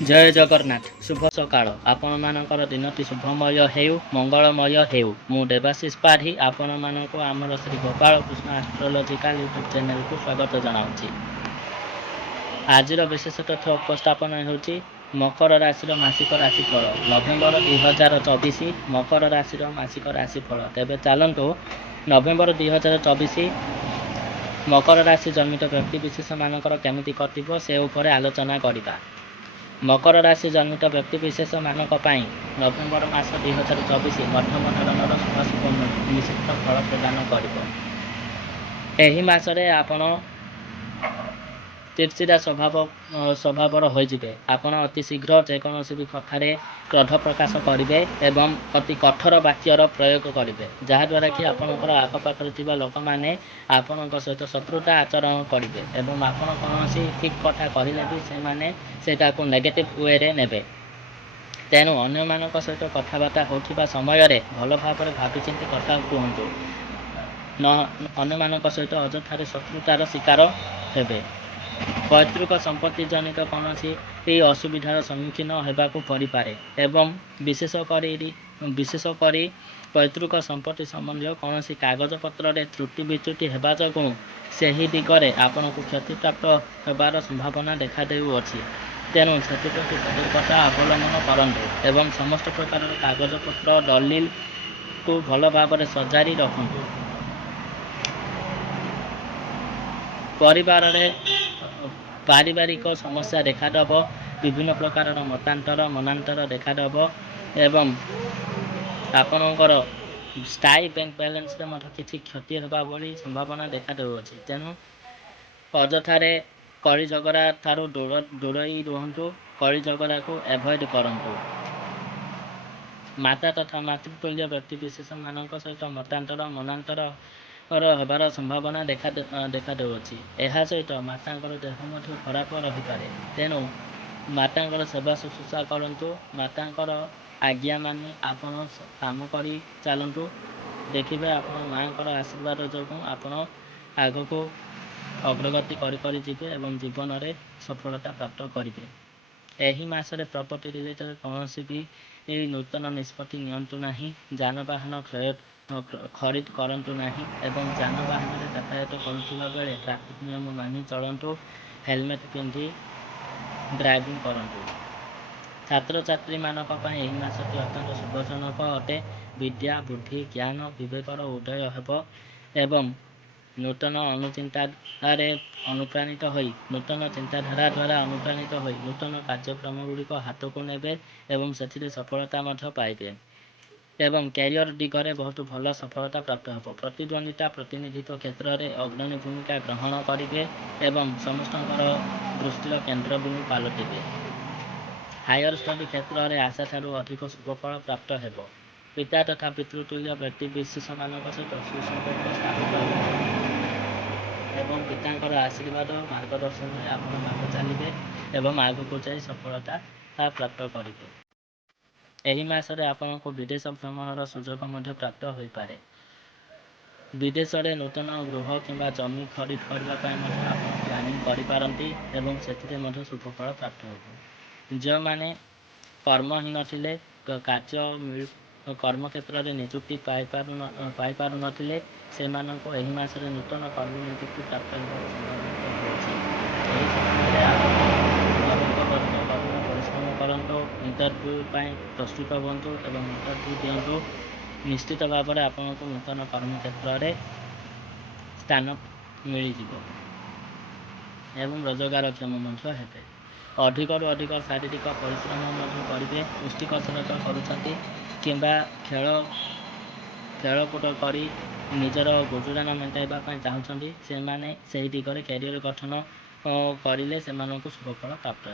जय जगन्नाथ शुभ सकाळ आपण मानकर दिनटी शुभमय हेउ मंगलमय हेउ मु देवाशीष पाढ़ी आपण मानक आमर Shri Gopal Krishna astrological YouTube channel को स्वागत जनाऊँगी। आज विशेष तथ्य उपस्थापन होची मकर राशि मासिक राशिफल नवेम्बर 2024 मकर राशि मासिक राशिफल। तेबे चलतु नवेम्बर 2024 मकर राशि जन्मित व्यक्ति विशेष मानकर केमिति कटिबो से उपरे आलोचना करिबा। मकर राशि जन्मित व्यक्ति विशेष मानक पाई नवेम्बर मास 2024 मध्यम धरणर शुभ मिश्रित फल प्रदान करिबो। एही मासरे आपण चिड़चिड़ा स्वभावर होइजिबे। आपण अति शीघ्र जेकोसी भी कथारे क्रोध प्रकाश करेंगे एवं अति कठोर वाक्यर प्रयोग करेंगे जहाद्वारा कि आपणकर आखपाखरे थिबा लोक माने आपणक सहित शत्रुता आचरण करेंगे एवं आपण कौन ठीक कथा कहले भी से माने सेटा को नेगेटिव वे रे नेबे। तेणु अन्य मानक सहित कथबार्ता होथिबा समय रे भल भाव भावी चिंती कथा कहतु न अन्य मानक सहित अजथारे शत्रुतार शिकार हेबे। पैतृक संपत्ति जनित कौन असुविधार सम्मुखीन होगाकू पड़े एवं विशेषकर पैतृक संपत्ति संबंधी कौन कागज पत्र त्रुटि विच्युति होगा जो से दिगरे आपन को क्षति प्राप्त होबार संभावना देखा देउअछि। तेणु क्षतिप्रति सतर्कता अवलंबन करंतु एवं समस्त प्रकार कागज पत्र दलिल को भल भाव सजारी रखंतु। पारिवारिक समस्या देखादेव विभिन्न प्रकार मतांतर मनांतर देखादेव एवं आपणकर स्थायी बैंक बैलेंस किसी क्षति होगा भली संभावना देखादेउअछि। तेणु अजथारे कली झगड़ा ठारू दूरई रुहतु। कली झगड़ा को एवॉइड करंतु। माता तथा मातृतुल्य व्यक्ति विशेष मान सहित मतांतर मनांतर होबार संभावना देखा देउअछि। एहा सहित मातांकर देह मध्य खराब रहीपे। तेणु मातांकर सेवा शुश्रूषा करंतु। मातांकर आज्ञा मानि आपण काम करी चलंतु। देखिबे आपण मांकर आशीर्वाद जो आपण आग को अग्रगति करी जिबे एवं जीवन में सफलता प्राप्त करेंगे। एही मासरे प्रॉपर्टी रिलेटेड कौन भी नूतन निष्पत्ति नियंतु नहीं। जानवाहन खरीद करंतु नहीं एवं जानवाहन में यातायात करुवा बेले ट्रैफिक नियम मानि चलंतु। हेलमेट पिंधि ड्राइविंग करंतु। छात्र छात्री मानक एही मासटी अत्यंत शुभजनक अटे। विद्या बुद्धि ज्ञान विवेकर उदय हेब एवं नूतन अनुचिंताधारे अनुप्राणित होई नूतन चिंताधारा द्वारा अनुप्राणित होई नूतन कार्यक्रम गुड़िक हाथ को नेबे एवं से सफलता पाइबे एवं कैरियर दिगरे बहुत भल सफलता प्राप्त हो। प्रतिद्वंदिता प्रतिनिधित्व क्षेत्र में अग्रणी भूमिका ग्रहण करेंगे एवं समस्त दृष्टिर केन्द्र बिंदु पलटिबे। हायर स्टडी क्षेत्र में आशा ठारू अधिक शुभफल प्राप्त हो। पिता तथा पितृतुल्य व्यक्ति विशेष मान सहित सुसंपर्क स्थापित एवं पितांकर आशीर्वाद मार्गदर्शन में आप आगे चलिए एवं आगक जाई सफलता प्राप्त करेंगे। एही मासरे आपण को विदेश भ्रमणर सुजोग प्राप्त हो पारे। विदेश में नूतन गृह किंवा जमी खरीद करने प्लानिंग करिपारंती एवं से शुभफल प्राप्त हो। जो माने कर्महीन थिले कार्य कर्म क्षेत्र में निजुक्ति पाइपार नथिले से मानको एही मासरे नूतन कर्म निजुक्ति प्राप्त परिश्रम करंतु। इंटरव्यू प्रस्तुत हूँ एवं इंटरव्यू दिंतु। निश्चित भाव में आपन को नूतन कर्म क्षेत्र में स्थान मिल एवं रोजगारक्षम हेबे। अधिक अधिक शारीरिक परिश्रम करेंगे। पुष्टि कसरत करुँच किंबा खेलकूद कर निजर गुजरान मेटाइवाई चाहते से दिगरे कैरियर गठन करें से शुभफल प्राप्त हो।